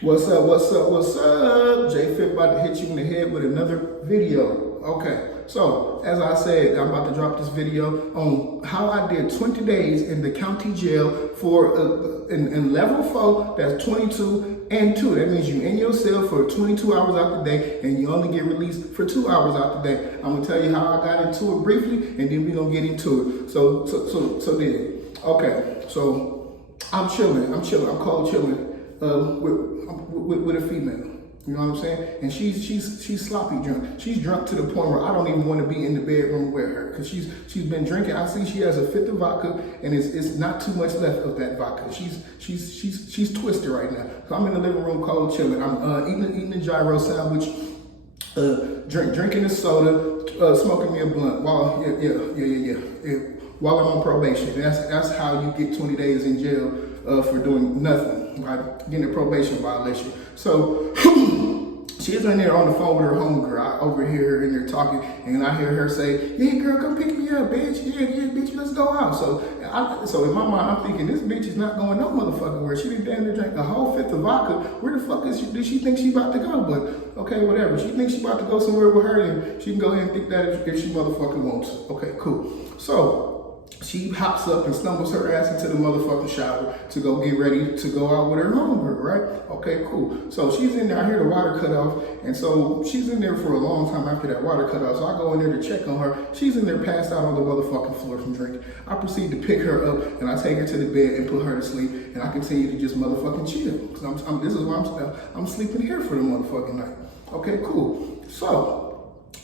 What's up? What's up? What's up? J Fit about to hit you in the head with another video. Okay, so as I said, I'm about to drop this video on how I did 20 days in the county jail for in level 4. That's 22 and 2. That means you in your cell for 22 hours out the day, and you only get released for 2 hours out the day. I'm gonna tell you how I got into it briefly, and then we're gonna get into it. So then, okay. So I'm chilling. I'm cold chilling. With a female, you know what I'm saying? And she's sloppy drunk. She's drunk to the point where I don't even want to be in the bedroom with her because she's been drinking. I see she has a fifth of vodka, and it's not too much left of that vodka. She's twisted right now. So I'm in the living room cold chilling. I'm eating a gyro sandwich, drinking a soda, smoking me a blunt while while I'm on probation. That's how you get 20 days in jail for doing nothing, like getting a probation violation. So she's in there on the phone with her homegirl. I overhear her in there talking, and I hear her say, "Yeah, girl, come pick me up, bitch. Yeah, bitch, let's go out." So in my mind, I'm thinking this bitch is not going no motherfucking where. She done damn near drank a whole fifth of vodka. Where the fuck does she think she about to go? But okay, whatever. She thinks she about to go somewhere with her, and she can go ahead and think that if she motherfucking wants. Okay, cool. So she hops up and stumbles her ass into the motherfucking shower to go get ready to go out with her homegirl, right? Okay, cool. So she's in there, I hear the water cut off, and so she's in there for a long time after that water cut off. So I go in there to check on her. She's in there passed out on the motherfucking floor from drinking. I proceed to pick her up, and I take her to the bed and put her to sleep, and I continue to just motherfucking chill. Because this is why I'm sleeping here for the motherfucking night. Okay, cool. So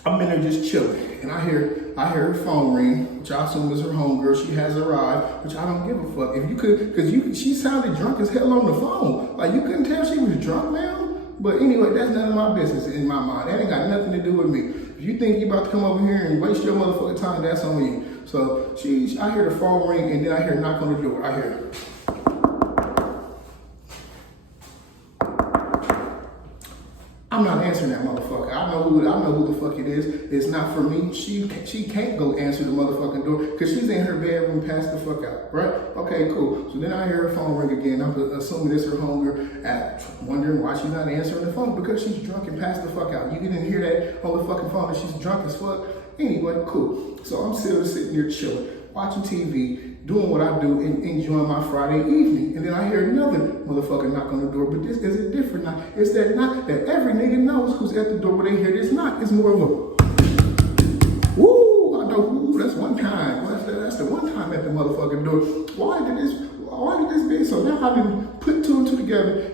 I'm in there just chilling, and I hear her phone ring, which I assume is her homegirl. She has arrived, which I don't give a fuck. If you could, because she sounded drunk as hell on the phone. Like, you couldn't tell she was drunk, man. But anyway, that's none of my business in my mind. That ain't got nothing to do with me. If you think you about to come over here and waste your motherfucking time, that's on you. So I hear the phone ring, and then I hear a knock on the door. I hear I'm not answering that motherfucker. I know who the fuck it is. It's not for me. She can't go answer the motherfucking door because she's in her bedroom passed the fuck out, right? Okay, cool. So then I hear her phone ring again. I'm assuming it's her homegirl, wondering why she's not answering the phone because she's drunk and passed the fuck out. You didn't hear that on the fucking phone that she's drunk as fuck? Anyway, cool. So I'm still sitting here chilling, watching TV, doing what I do and enjoying my Friday evening. And then I hear another motherfucker knock on the door, but this is a different knock. It's that knock that every nigga knows who's at the door, but they hear this knock. It's more of a, woo, I know, woo, that's one time. That's the one time at the motherfucking door. Why did this be? So now I didn't put two and two together.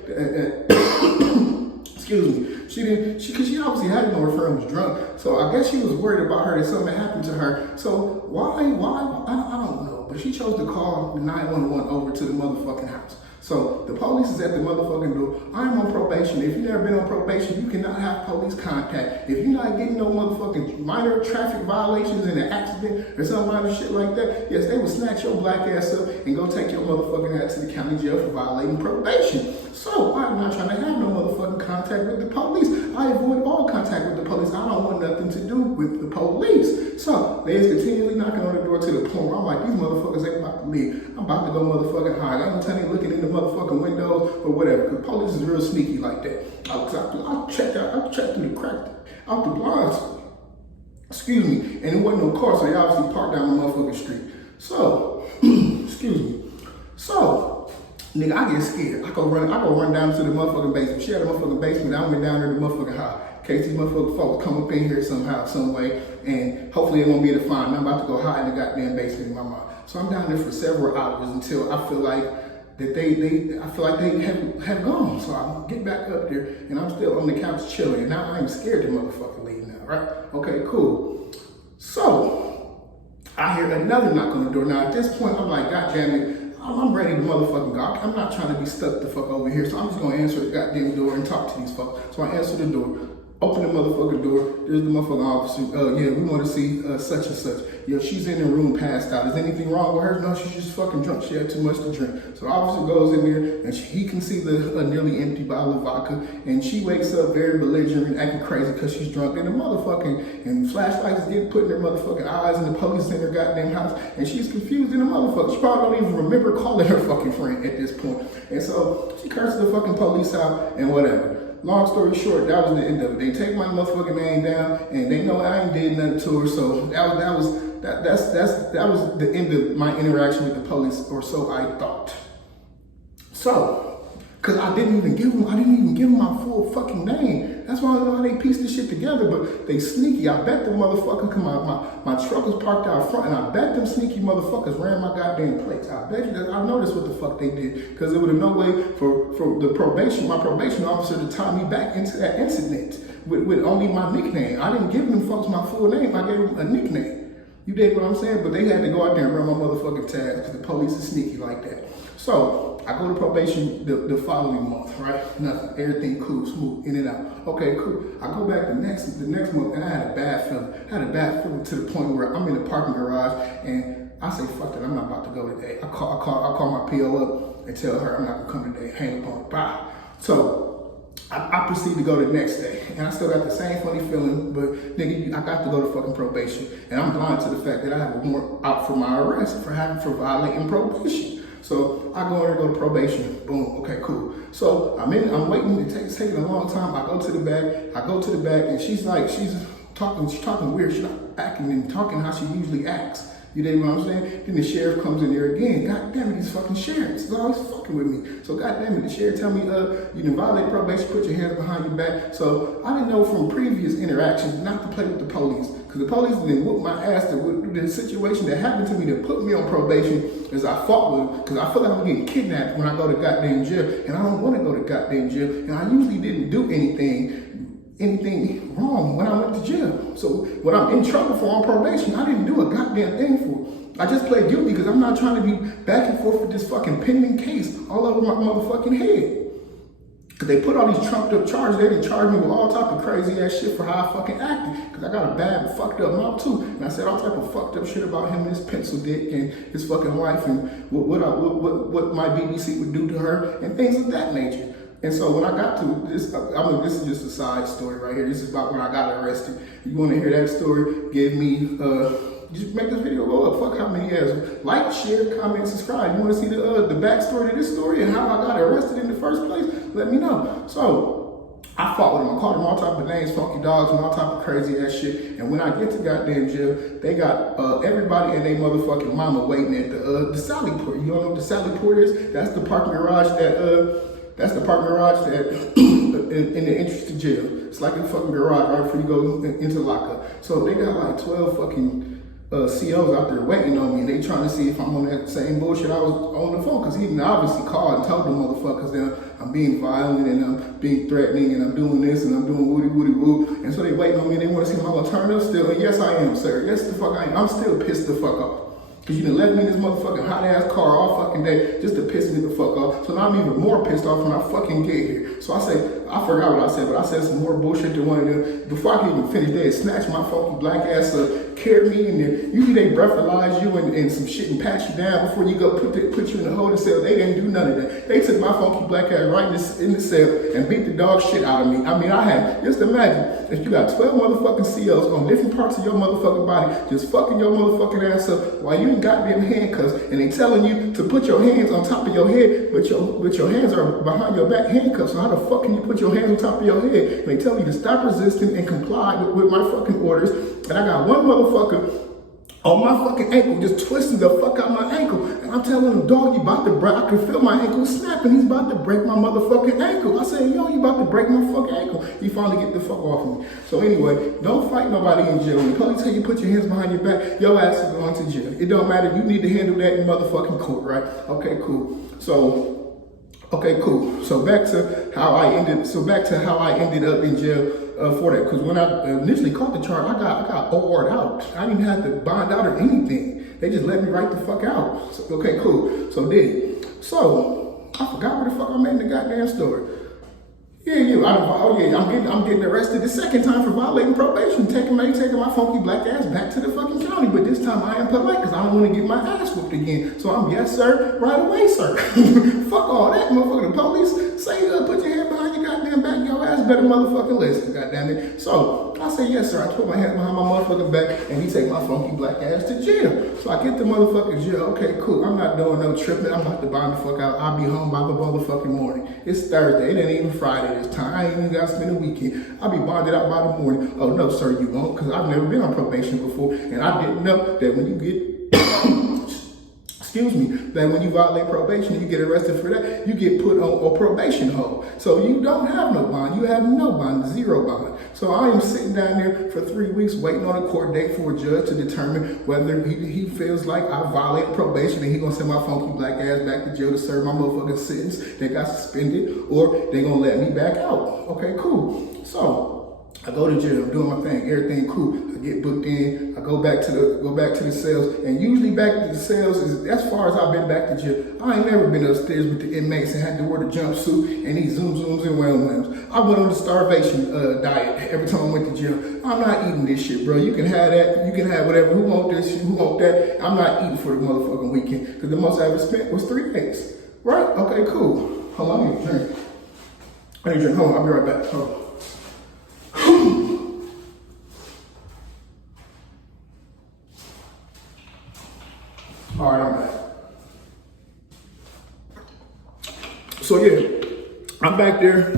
Excuse me. Because she obviously had to know her friend was drunk. So I guess she was worried about her that something happened to her. So why, I don't know. But she chose to call the 911 over to the motherfucking house. So the police is at the motherfucking door. I'm on probation. If you've never been on probation, you cannot have police contact. If you're not getting no motherfucking minor traffic violations in an accident or some minor shit like that, yes, they will snatch your black ass up and go take your motherfucking ass to the county jail for violating probation. So I'm not trying to have no motherfucking contact with the police. I avoid all contact with the police. I don't want nothing to do with the police. So they is continually knocking on the door to the point where I'm like, these motherfuckers ain't about to leave. I'm about to go motherfucking hide. I ain't telling you looking in the motherfucking windows or whatever, because police is real sneaky like that. I checked through the crack, out the blinds. Excuse me. And it wasn't no car, so they obviously parked down the motherfucking street. So, excuse me. So, nigga, I get scared. I go run down to the motherfucking basement. She had a motherfucking basement. I went down there to the motherfucking house. In case these motherfucking folks come up in here somehow, some way, and hopefully they won't be able to find me. I'm about to go hide in the goddamn basement in my mind. So I'm down there for several hours until I feel like that they have gone. So I get back up there, and I'm still on the couch chilling. And now I'm scared to motherfucking leave now, right? Okay, cool. So I hear another knock on the door. Now at this point, I'm like, God damn it. I'm ready to motherfucking go. I'm not trying to be stuck the fuck over here, so I'm just gonna answer the goddamn door and talk to these folks. So I answer the door. Open the motherfucking door. There's the motherfucking officer. Yeah, we want to see such and such. Yo, she's in the room passed out. Is anything wrong with her? No, she's just fucking drunk. She had too much to drink. So the officer goes in there and he can see the nearly empty bottle of vodka. And she wakes up very belligerent, acting crazy because she's drunk. And the motherfucking, and flashlights is getting put in her motherfucking eyes, and the police in her goddamn house. And she's confused in the motherfucker. She probably don't even remember calling her fucking friend at this point. And so she curses the fucking police out and whatever. Long story short, that was the end of it. They take my motherfucking name down, and they know I ain't did nothing to her. So that was the end of my interaction with the police, or so I thought. So, cause I didn't even give them my full fucking name. That's why I don't know how they piece this shit together. But they sneaky. I bet the motherfucker, cause my truck was parked out front, and I bet them sneaky motherfuckers ran my goddamn plates. I bet you that I noticed what the fuck they did, cause there was no way for my probation officer to tie me back into that incident with only my nickname. I didn't give them folks my full name. I gave them a nickname. You dig what I'm saying? But they had to go out there and run my motherfucking tags because the police is sneaky like that. So I go to probation the following month, right? Nothing, everything cool, smooth, in and out. Okay, cool. I go back the next month, and I had a bad feeling. I had a bad feeling to the point where I'm in the parking garage, and I say, fuck it, I'm not about to go today. I call my PO up and tell her I'm not gonna come today. Hang up on it. Bye. So I proceed to go the next day, and I still got the same funny feeling, but nigga, I got to go to fucking probation, and I'm blind to the fact that I have a warrant out for my arrest for violating probation. So I go in and go to probation. Boom. Okay, cool. So I'm waiting. It's taking a long time. I go to the back, and she's talking weird. She's not acting and talking how she usually acts. You know what I'm saying? Then the sheriff comes in there again. God damn it, these fucking sheriffs is always fucking with me. So god damn it, the sheriff tell me, you can violate probation, put your hands behind your back. So I didn't know from previous interactions not to play with the police. Because the police didn't whoop my ass. The situation that happened to me that put me on probation is I fought with them. Because I feel like I'm getting kidnapped when I go to goddamn jail. And I don't want to go to goddamn jail. And I usually didn't do anything wrong when I went to jail. So when I'm in trouble for on probation, I didn't do a goddamn thing for it. I just pled guilty because I'm not trying to be back and forth with this fucking pending case all over my motherfucking head. Because they put all these trumped up charges. They didn't charge me with all type of crazy ass shit for how I fucking acted. Because I got a bad fucked up mouth too. And I said all type of fucked up shit about him and his pencil dick and his fucking wife and what my BBC would do to her and things of that nature. And so when I got to this, this is just a side story right here. This is about when I got arrested. You want to hear that story? Give me, just make this video go up. Fuck how many has. Like, share, comment, subscribe. You want to see the backstory to this story and how I got arrested in the first place? Let me know. So I fought with them. I called them all type of names, funky dogs, and all type of crazy ass shit. And when I get to goddamn jail, they got everybody and their motherfucking mama waiting at the Sally Port. You don't know what the Sally Port is? That's the parking garage That's the parking garage that in the entrance to jail. It's like a fucking garage right before you go into lockup. So they got like 12 fucking COs out there waiting on me. They trying to see if I'm on that same bullshit I was on the phone. Because he obviously called and told them motherfuckers that I'm being violent and I'm being threatening and I'm doing this and I'm doing woody woody woo. And so they waiting on me. They want to see if I'm going to turn up still. And yes, I am, sir. Yes, the fuck I am. I'm still pissed the fuck off. Because you done left me in this motherfucking hot ass car all fucking day just to piss me the fuck off. So now I'm even more pissed off when I fucking get here. So I say, I forgot what I said, but I said some more bullshit to one of them. Before I could even finish, they had snatched my funky black ass up, carried me in there. Usually they breathalyze you and some shit and pat you down before you go put you in the holding cell. They didn't do none of that. They took my funky black ass right in the cell and beat the dog shit out of me. I mean, I had, just imagine, if you got 12 motherfucking COs on different parts of your motherfucking body, just fucking your motherfucking ass up while you in goddamn handcuffs, and they telling you to put your hands on top of your head, but your hands are behind your back handcuffs. So how the fuck can you put your hands on top of your head? And they tell you to stop resisting and comply with my fucking orders. And I got one motherfucker on my fucking ankle, just twisting the fuck out my ankle. And I'm telling him, dog, you about to break. I can feel my ankle snapping. He's about to break my motherfucking ankle. I said, yo, you about to break my fucking ankle. He finally get the fuck off of me. So anyway, don't fight nobody in jail. When the police tell you put your hands behind your back, your ass is going to jail. It don't matter. You need to handle that in motherfucking court, right? Okay, cool. Okay, cool. So back to how I ended up in jail for that. Because when I initially caught the charge, I got OR'd out. I didn't have to bond out or anything. They just let me right the fuck out. So, okay, cool. So I forgot where the fuck I'm at in the goddamn story. I'm getting arrested the second time for violating probation, taking my funky black ass back to the fucking county. But this time I am polite because I don't want to get my ass whooped again. So I'm, yes sir, right away sir. Fuck all that, motherfucker. The police say, put your hand behind your goddamn back, your ass better motherfucking listen, goddamn it. So I say, yes sir. I put my hand behind my motherfucking back and he take my funky black ass to jail. So I get the motherfucking jail. Okay, cool. I'm not doing no tripping. I'm about to bond the fuck out. I'll be home by the motherfucking morning. It's Thursday. It ain't even Friday this time. I ain't even got to spend a weekend. I'll be bonded out by the morning. Oh, no, sir, you won't, because I've never been on probation before, and I didn't know that when you get, excuse me, that when you violate probation, you get arrested for that, you get put on a probation hold. So you don't have no bond. You have no bond, zero bond. So I am sitting down there for 3 weeks waiting on a court date for a judge to determine whether he feels like I violated probation and he gonna send my funky black ass back to jail to serve my motherfucking sentence that got suspended, or they gonna let me back out. Okay, cool. So I go to jail, I'm doing my thing, everything cool. I get booked in, I go back to the cells, and usually back to the cells is as far as I've been back to jail. I ain't never been upstairs with the inmates and had to wear the jumpsuit and these zooms and whams. I went on the starvation diet every time I went to jail. I'm not eating this shit, bro. You can have that, you can have whatever. Who want this shit, who want that? I'm not eating for the motherfucking weekend, because the most I ever spent was 3 days. Right? Okay, cool. Hold on, I need a drink. Hold on, I'll be right back. Hold on. All right, I'm back. So yeah, I'm back there,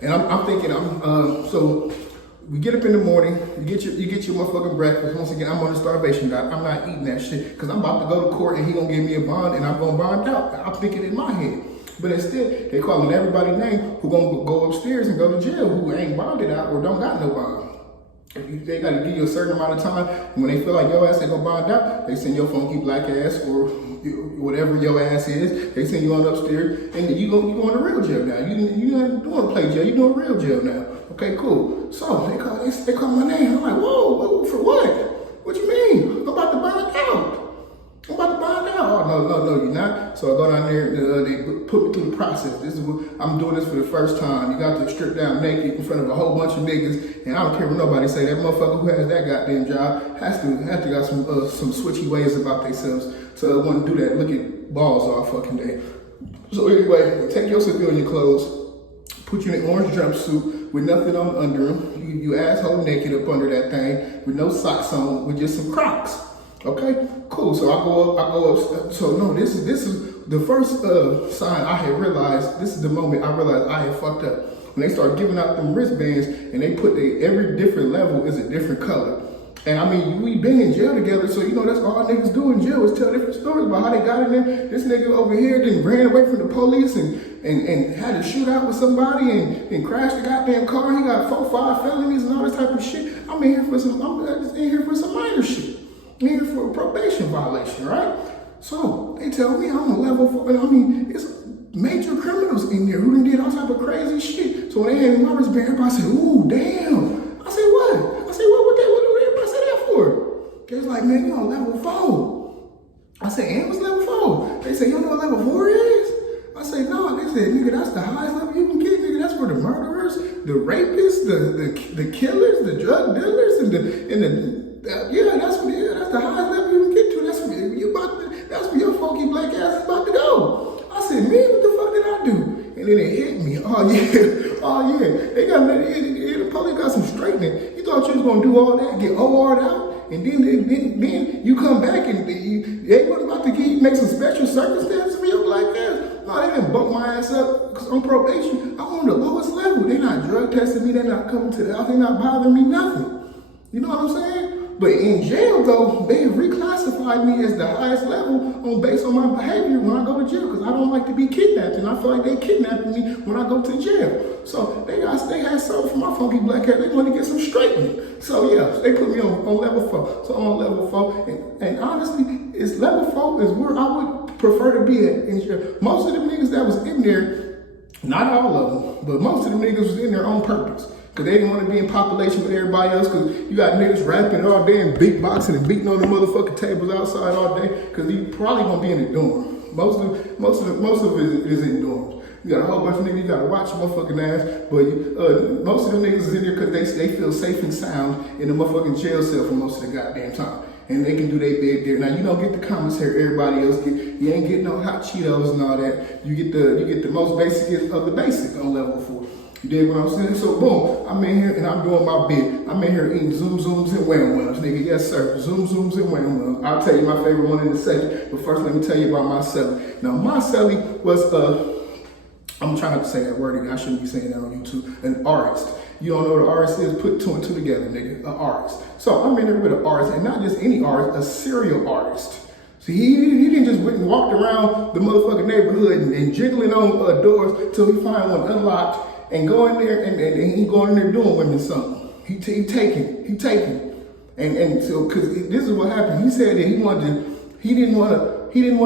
and I'm thinking, so we get up in the morning, you get your motherfucking breakfast. Once again, I'm on the starvation diet. I'm not eating that shit because I'm about to go to court and he gonna give me a bond and I'm gonna bond out. I'm thinking in my head. But instead, they calling everybody's name who gonna go upstairs and go to jail who ain't bonded out or don't got no bond. They gotta give you a certain amount of time, and when they feel like your ass ain't gonna bond out, they send your funky black ass or whatever your ass is, they send you on upstairs, and you going to real jail now. You not doing play jail, you doing real jail now. Okay, cool. So they call my name. I'm like, whoa, for what? What you mean? I'm about to bond out. I'm about to bond out. Oh, no, you're not. So I go down there, they put me through the process. I'm doing this for the first time. You got to strip down naked in front of a whole bunch of niggas, and I don't care what nobody say. That motherfucker who has that goddamn job has to got some switchy ways about themselves. So I want to do that. Look at balls all fucking day. So anyway, they take your civilian clothes, put you in an orange jumpsuit with nothing on under them. You asshole naked up under that thing with no socks on, with just some Crocs. Okay, cool. So I go up. So no, this is the first sign I had realized. This is the moment I realized I had fucked up. When they start giving out them wristbands and they put every different level is a different color. And I mean, we been in jail together, so you know that's all niggas do in jail is tell different stories about how they got in there. This nigga over here then ran away from the police and had a shootout with somebody and crashed the goddamn car. He got 4, 5 felonies and all this type of shit. I'm just in here for some minor shit. I'm here for a probation violation, right? So they tell me I'm a level 4, and I mean, it's major criminals in there who done did all type of crazy shit. So when they had my wristband, everybody said, ooh, damn. I said, what? I said, what did everybody say that for? They was like, man, you on level 4. I said, and what's level 4? They said, you know what level 4 is? I said, no. They said, nigga, that's the highest level you can get, nigga. That's where the murderers, the rapists, the killers, the drug dealers, and that's the highest level you can get to. That's where your funky black ass is about to go. I said, man, what the fuck did I do? And then it hit me. Oh yeah. The police got some straightening. You thought you was gonna do all that, get OR'd out, and then you come back and they wasn't about to make some special circumstances for your black ass. No, they didn't bump my ass up because on probation, I'm on the lowest level. They're not drug testing me. They're not coming to the house. They're not bothering me, nothing. You know what I'm saying? But in jail, though, they reclassified me as the highest level based on my behavior when I go to jail, because I don't like to be kidnapped, and I feel like they kidnapping me when I go to jail. So they had something for my funky black hair. They want to get some straightening. So yeah, they put me on level 4. So I'm on level 4, and honestly, level 4 is where I would prefer to be at in jail. Most of the niggas that was in there, not all of them, but most of the niggas was in there on purpose. Because they didn't want to be in population with everybody else, because you got niggas rapping all day and beatboxing and beating on the motherfucking tables outside all day, because you probably gonna be in the dorm. Most of it is in dorms. You got a whole bunch of niggas you gotta watch your motherfucking ass, but most of them niggas is in there because they feel safe and sound in the motherfucking jail cell for most of the goddamn time. And they can do their bid there. Now you don't get the commissary everybody else get. You ain't getting no hot Cheetos and all that. You get the most basic of the basic on level 4. You dig what I'm saying? So boom, I'm in here and I'm doing my bid. I'm in here eating Zoom Zooms and Wham Whams, nigga. Yes sir, Zoom Zooms and Wham Whams. I'll tell you my favorite one in a second, but first let me tell you about my celly. Now my celly was I'm trying to say that word again. I shouldn't be saying that on YouTube. An artist. You don't know what an artist is? Put 2 and 2 together, nigga. An artist. So I'm in there with an artist, and not just any artist, a serial artist. See, he didn't just went and walked around the motherfucking neighborhood and jiggling on doors till he find one unlocked and go in there and he go in there doing women something. He taking. And so, cause this is what happened. He said that he didn't want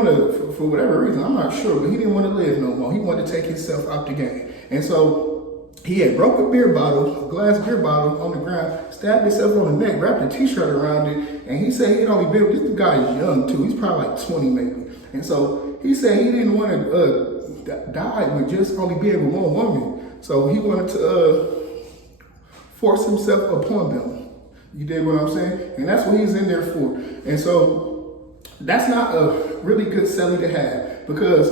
to, for whatever reason, I'm not sure, but he didn't want to live no more. He wanted to take himself out the game. And so he had broke a glass beer bottle on the ground, stabbed himself on the neck, wrapped a t-shirt around it, and he said he'd only been with this guy is young too. He's probably like 20 maybe. And so he said he didn't want to die with just only being with one woman. So he wanted to force himself upon them. You dig what I'm saying? And that's what he's in there for. And so that's not a really good celly to have, because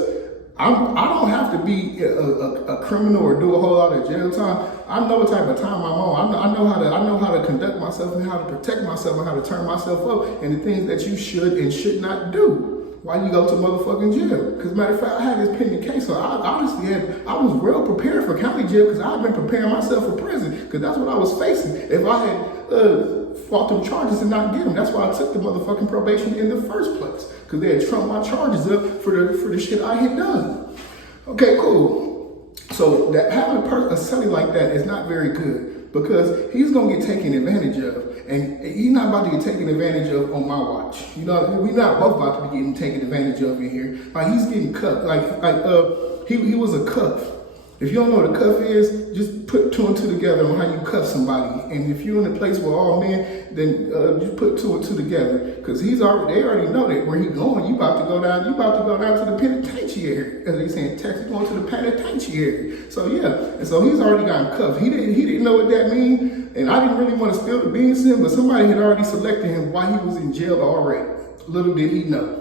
I don't have to be a criminal or do a whole lot of jail time. I know what type of time I'm on. I know how to conduct myself and how to protect myself and how to turn myself up and the things that you should and should not do while you go to motherfucking jail. Because matter of fact, I had this pending case, so I was well prepared for county jail because I've been preparing myself for prison because that's what I was facing. If I had fought them charges and not get them, that's why I took the motherfucking probation in the first place, because they had trumped my charges up for the shit I had done. Okay, cool. So that having a celly like that is not very good, because he's gonna get taken advantage of, and he's not about to get taken advantage of on my watch. You know, we're not both about to be getting taken advantage of in here. Like he's getting cuffed. He was a cuff. If you don't know what a cuff is, just put 2 and 2 together on how you cuff somebody. And if you're in a place with all men, then just put 2 and 2 together. Because they already know that where he's going, you about to go down to the penitentiary. As they say in Texas, going to the penitentiary. So yeah, and so he's already gotten cuffed. He didn't know what that means, and I didn't really want to spill the beans to him, but somebody had already selected him while he was in jail already. Little did he know.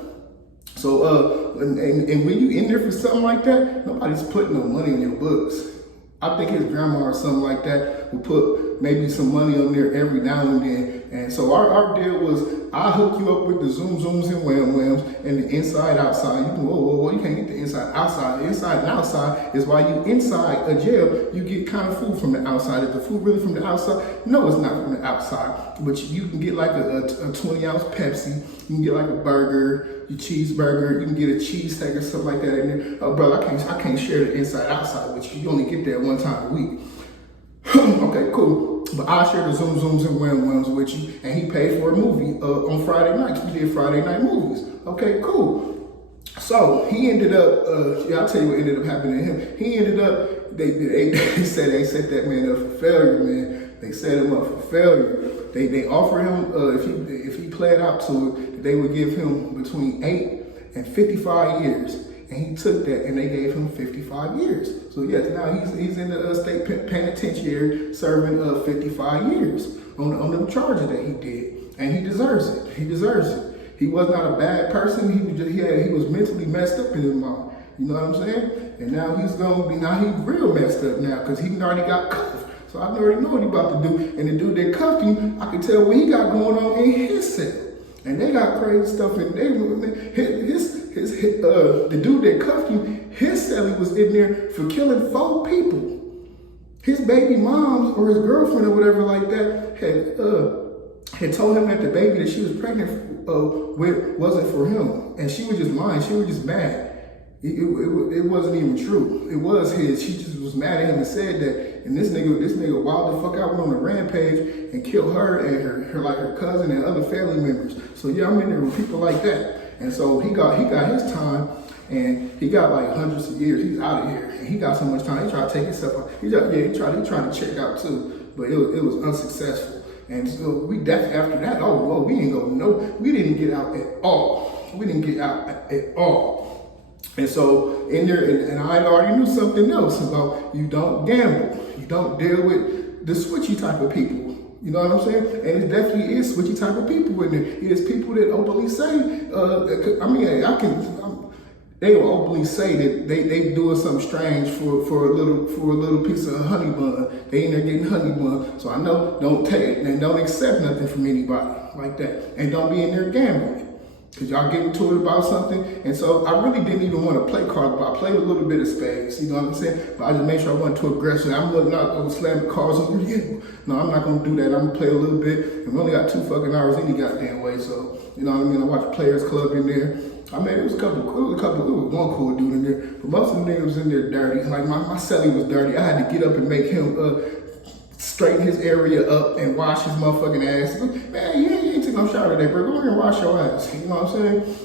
So, and when you in there for something like that, nobody's putting no money in your books. I think his grandma or something like that would put maybe some money on there every now and then. And so our deal was, I hook you up with the Zoom Zooms and Wham Whams and the inside outside. You can, you can't get the inside outside. The inside and outside is why you inside a jail, you get kind of food from the outside. Is the food really from the outside? No, it's not from the outside. But you can get like a 20-ounce Pepsi. You can get like a burger, your cheeseburger. You can get a cheesesteak or something like that in there. Oh, brother, I can't share the inside outside with you. You only get that one time a week. Okay, cool. But I share the Zoom Zooms and Wham Whams with you, and he paid for a movie on Friday nights. We did Friday night movies. Okay, cool. So he ended up, I'll tell you what ended up happening to him. He ended up, they said they set that man up for failure, man. They set him up for failure. They offered him, if he pled out to it, they would give him between 8 and 55 years. And he took that, and they gave him 55 years. So yes, now he's in the state penitentiary serving 55 years on the charges that he did, and he deserves it. He deserves it. He was not a bad person. He was mentally messed up in his mind. You know what I'm saying? And now he's real messed up now because he already got cuffed. So I already know what he's about to do. And the dude that cuffed him, I can tell what he got going on in his cell. And they got crazy stuff in there. The dude that cuffed him, his celly was in there for killing 4 people. His baby moms or his girlfriend or whatever like that had told him that the baby that she was pregnant with wasn't for him, and she was just lying. She was just mad. It wasn't even true. It was his. She just was mad at him and said that. And this nigga wild the fuck out, went on a rampage and killed her and her cousin and other family members. So yeah, I'm in there with people like that. And so he got his time, and he got like hundreds of years. He's out of here, and he got so much time. He tried to take himself out. He tried to check out too, but it was unsuccessful. And so we definitely after that, we didn't get out at all. We didn't get out at all. And so in there, and I already knew something else about you don't gamble. You don't deal with the switchy type of people. You know what I'm saying? And it definitely is switchy type of people in there. It is people that openly say, they will openly say that they doing something strange for a little piece of honey bun. They in there getting honey bun. So I know, don't take it and don't accept nothing from anybody like that. And don't be in there gambling. Because y'all get into it about something. And so I really didn't even want to play cards, but I played a little bit of spades. You know what I'm saying? But I just made sure I wasn't too aggressive. I'm looking out over slamming cards on you. No, I'm not going to do that. I'm going to play a little bit. And we only got 2 fucking hours any goddamn way. So, you know what I mean? I watched Players Club in there. I mean, it was one cool dude in there. But most of the niggas was in there dirty. Like my celly was dirty. I had to get up and make him straighten his area up and wash his motherfucking ass. Man, you ain't took no shower today, bro. Go ahead and wash your ass. You know what I'm saying?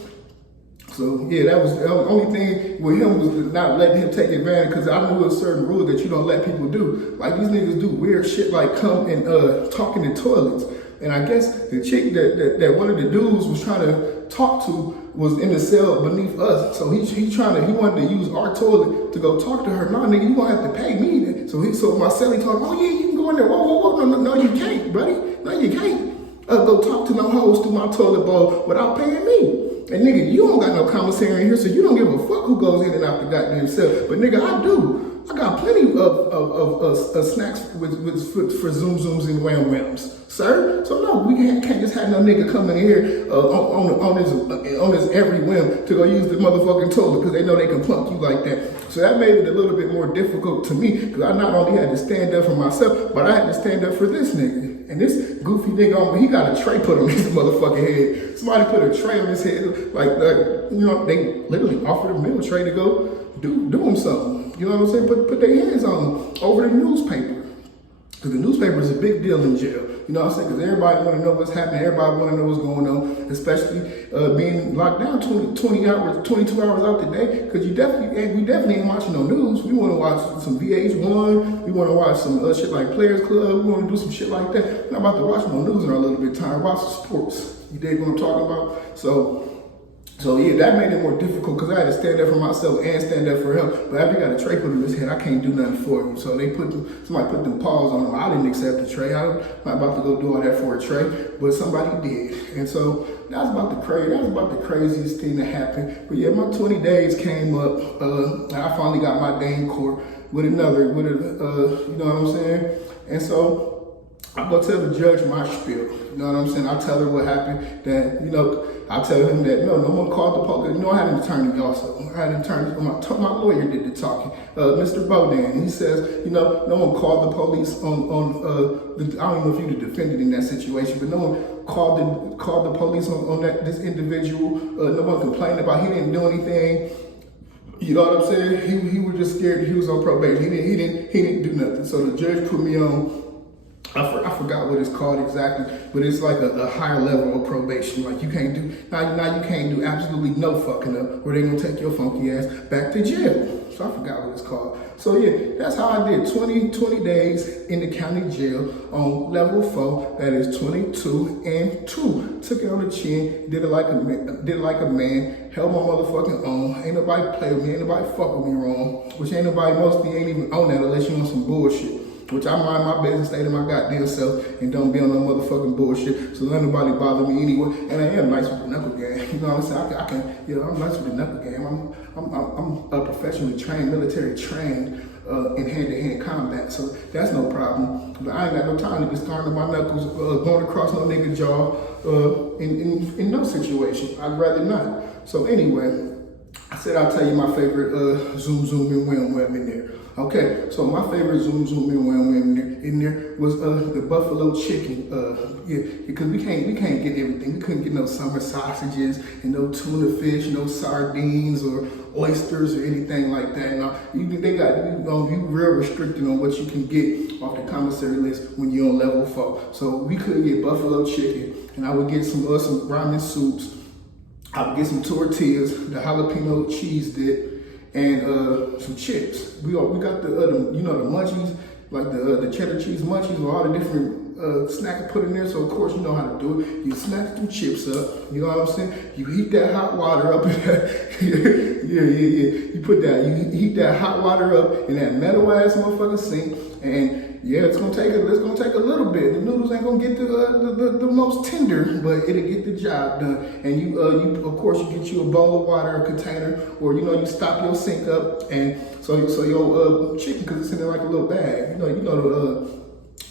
So yeah, that was the only thing with him was not letting him take advantage, because I knew a certain rule that you don't let people do. Like these niggas do weird shit like come and talk in the toilets. And I guess the chick that one of the dudes was trying to talk to was in the cell beneath us. So he wanted to use our toilet to go talk to her. No, nigga, you gonna have to pay me. So my celly talk, oh yeah, you can go in there. Whoa, no, you can't, buddy. No, you can't. Go talk to no hoes through my toilet bowl without paying me. And nigga, you don't got no commissary in here, so you don't give a fuck who goes in and out the goddamn cell. But nigga, I do. I got plenty of snacks for zoom zooms and wham whams, sir. So no, we can't just have no nigga coming in here on his every whim to go use the motherfucking toilet because they know they can punk you like that. So that made it a little bit more difficult to me, because I not only had to stand up for myself, but I had to stand up for this nigga. And this goofy nigga, he got a tray put on his motherfucking head. Somebody put a tray on his head, like you know, they literally offered a meal tray to go do him something. You know what I'm saying? Put their hands on him over the newspaper. Because the newspaper is a big deal in jail. You know what I'm saying? Because everybody want to know what's happening. Everybody want to know what's going on. Especially being locked down 22 hours out the day. Because we definitely ain't watching no news. We want to watch some VH1. We want to watch some shit like Players Club. We want to do some shit like that. We're not about to watch no news in our little bit of time. Watch sports. You dig what I'm talking about? So yeah, that made it more difficult because I had to stand up for myself and stand up for him. But after you got a tray put on his head, I can't do nothing for you. So somebody put them paws on him. I didn't accept the tray. I'm not about to go do all that for a tray, but somebody did. And so that was about the craziest thing that happened. But yeah, my 20 days came up. I finally got my day in court with you know what I'm saying? And so I go tell the judge my spiel. You know what I'm saying? I tell her what happened. That, you know, I tell him that no one called the police. You know, I had an attorney also. I had an attorney. My lawyer did the talking. Mr. Bodan. He says, you know, no one called the police on I don't know if you'd have defended in that situation, but no one called the police on this individual. No one complained about he didn't do anything. You know what I'm saying? He was just scared. He was on probation. He didn't do nothing. So the judge put me on. I forgot what it's called exactly, but it's like a higher level of probation. Like you can't do now you can't do absolutely no fucking up, or they're gonna take your funky ass back to jail. So I forgot what it's called. So yeah, that's how I did 20 days in the county jail on level 4. That is 22 and 2. Took it on the chin, did it like a man, held my motherfucking own. Ain't nobody play with me, ain't nobody fuck with me wrong. Which mostly ain't even on that unless you want some bullshit. Which I mind my business, stay to my goddamn self, and don't be on no motherfucking bullshit. So let nobody bother me anyway. And I am nice with the knuckle game. You know what I'm saying? I can, you know, I'm nice with the knuckle game. I'm a professionally trained, military trained in hand-to-hand combat. So that's no problem. But I ain't got no time to be starting my knuckles, going across no nigga jaw in no situation. I'd rather not. So anyway, I said I'll tell you my favorite zoom and wham in there. Okay, so my favorite zoom and wham in there was the buffalo chicken. Yeah, because we can't get everything. We couldn't get no summer sausages and no tuna fish, no sardines or oysters or anything like that. Now, you real restricted on what you can get off the commissary list when you're on level 4. So we couldn't get buffalo chicken, and I would get some ramen soups. I would get some tortillas, the jalapeno cheese dip, and some chips. We got the munchies, like the cheddar cheese munchies with all the different snack and put in there. So of course you know how to do it. You smack some chips up. You know what I'm saying? You heat that hot water up. Yeah. You put that. You heat that hot water up in that metal ass motherfucking sink, and yeah, it's gonna take a little bit. The noodles ain't gonna get the most tender, but it'll get the job done. And you of course you get you a bowl of water, a container, or you stop your sink up, and so your chicken, because it's in there like a little bag. You know the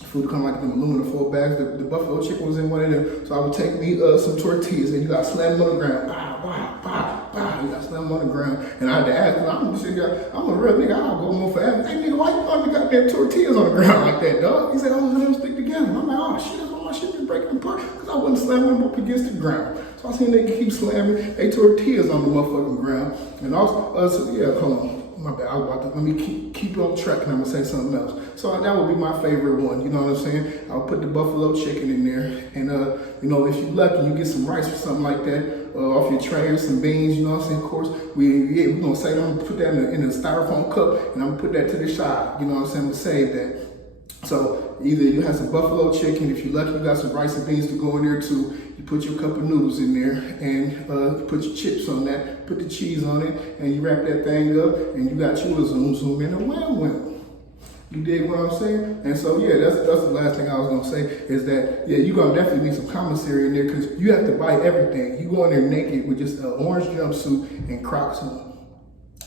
food come like in aluminum foil bags. The buffalo chicken was in one of them. So I would take me some tortillas, and you got slam them on the ground. You got slam them on the ground. And I had to ask, I'm a real nigga, I'll go more forever. Hey nigga, why you fucking got them tortillas on the ground like that, dog? He said, oh, let them stick together. I'm like, oh shit, that's why my shit been breaking apart. Because I wasn't slamming them up against the ground. So I seen they keep slamming they tortillas on the motherfucking ground. And also, yeah, hold on. My bad, I was about to, let me keep on track, and I'm gonna say something else. So that would be my favorite one, you know what I'm saying? I'll put the buffalo chicken in there, and if you're lucky, you get some rice or something like that, off your tray, or some beans, you know what I'm saying? Of course, we're gonna say, I'm gonna put that in a styrofoam cup, and I'm gonna put that to the side, you know what I'm saying, to save that. So either you have some buffalo chicken, if you're lucky, you got some rice and beans to go in there too. You put your cup of noodles in there, and you put your chips on that, put the cheese on it, and you wrap that thing up, and you got you a zoom zoom and a wham wham. You dig what I'm saying? And so yeah, that's the last thing I was gonna say, is that yeah, you're gonna definitely need some commissary in there, because you have to buy everything. You go in there naked with just an orange jumpsuit and Crocs on.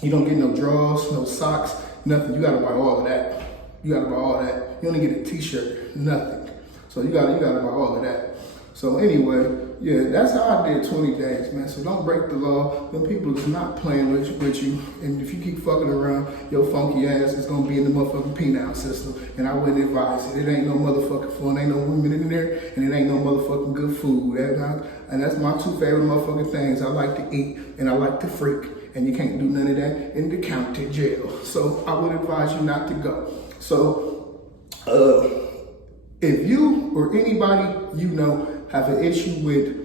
You don't get no drawers, no socks, nothing. You gotta buy all of that. You gotta buy all that. You only get a t-shirt, nothing. So you gotta buy all of that. So anyway, yeah, that's how I did 20 days, man. So don't break the law. Them people is not playing with you. And if you keep fucking around, your funky ass is gonna be in the motherfucking penal system. And I wouldn't advise it. It ain't no motherfucking fun. Ain't no women in there, and it ain't no motherfucking good food. And that's my two favorite motherfucking things. I like to eat and I like to freak. And you can't do none of that in the county jail. So I would advise you not to go. So if you or anybody you know have an issue with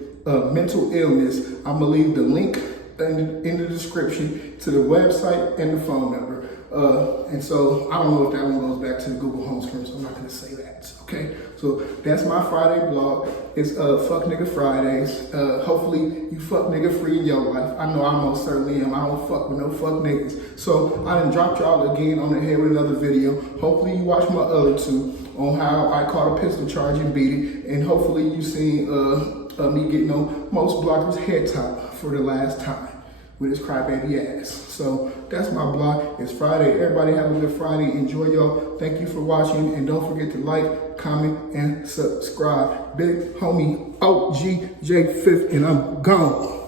mental illness, I'm gonna leave the link in the description to the website and the phone number. And so I don't know if that one goes back to the Google Home screen, so I'm not gonna say that, okay? So that's my Friday blog. It's Fuck Nigga Fridays. Hopefully you fuck nigga free in your life. I know I most certainly am. I don't fuck with no fuck niggas. So I done dropped y'all again on the head with another video. Hopefully you watch my other two on how I caught a pistol charge and beat it. And hopefully you seen me getting on Most Bloggers' head top for the last time with his crybaby ass. So that's my blog. It's Friday. Everybody have a good Friday. Enjoy, y'all. Thank you for watching. And don't forget to like, comment, and subscribe. Big homie OG J5th, and I'm gone.